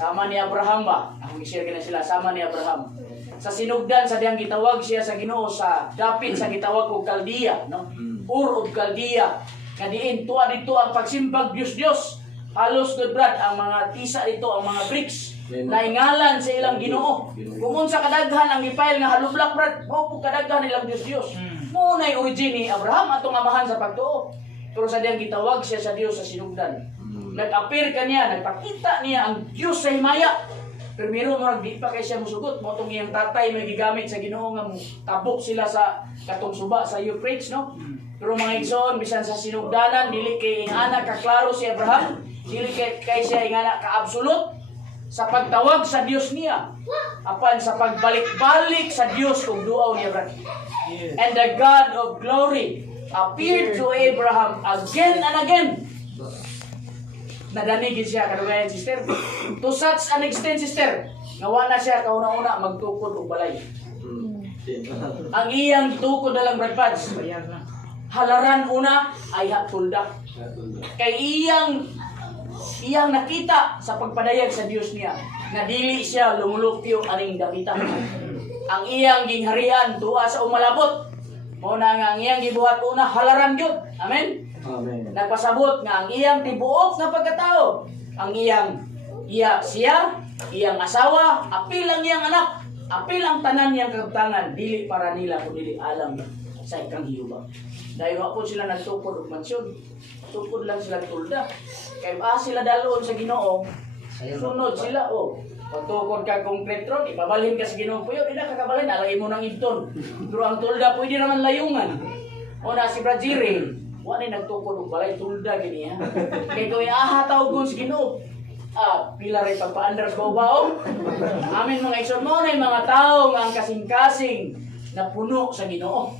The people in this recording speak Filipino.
Sama ni Abraham ba? Ako i-share ka na sila. Sama ni Abraham. Sa sinugdan, sa diyang gitawag siya sa Ginoo, sa dapit sa gitawag og Kaldiya, no? Ur og Kaldiya. Kadiin, tuwa dito ang pagsimbag Diyos-Diyos. Halos good brad, ang mga tisa dito, ang mga bricks, naingalan sa ilang Ginoo. Kung sa kadaghan ang ipile nga halublak brad, mo kadaghan ilang Diyos-Diyos. Mo na yung origin ni Abraham atong amahan sa pagtuo. Pero sa diyang gitawag siya sa Dios sa sinugdan. Nag-appear kaniya, nagpakita niya ang Diyos sa himaya. Pero murag di pa kay siya musugot. Mo itong iyang tatay may gigamit sa Ginoo nga tabok sila sa katong suba sa Euphrates, no? Pero mga igsoon, bisan sa sinugdanan, dili kay ingana kaklaro si Abraham, dili kay siya ingana ka-absolute sa pagtawag sa Dios niya. Apan sa pagbalik-balik sa Dios kung duaw niya, brad. And the God of glory appeared to Abraham again and again. Nadanigin siya, kadugayan, sister. To such an extent, sister, nawa na siya kauna-una magtukod o balay. Ang iyang tukod na lang, brad pads. Halaran una ay hatulda. Kay iyang nakita sa pagpadayag sa Dios niya, na dili siya lumulupyo aning damita. Ang iyang gingharian tuwa sa umalabot. Muna nga ang iyang gibuhat una halaran gyud. Amen. Amen. Nagpasabot nga ang iyang tibuok na pagkatao, ang iyang iyang asawa, apil ang iyang anak, apil ang tanan niyang kabutangan, dili para nila kundi alam sa ikang hiyuba. Dahil po sila nagtukod og mansyon, tukod lang sila tulda. Kaya sila daloon sa Ginoo, sunod sila pagtukod ka kung petron, ipabalhin ka sa Ginoo po yun, hindi na kakabalhin, alagay mo ng ibton. Pero ang tulda pwede naman layungan. O na si Brazire, wala nagtukod og balay tulda gini ha. Kaya kung ihataw ko sa Ginoo, pila rin pagpaandar sa bao. Amin mga igsoon mo na yung mga tao nga ang kasing-kasing na puno sa Ginoo.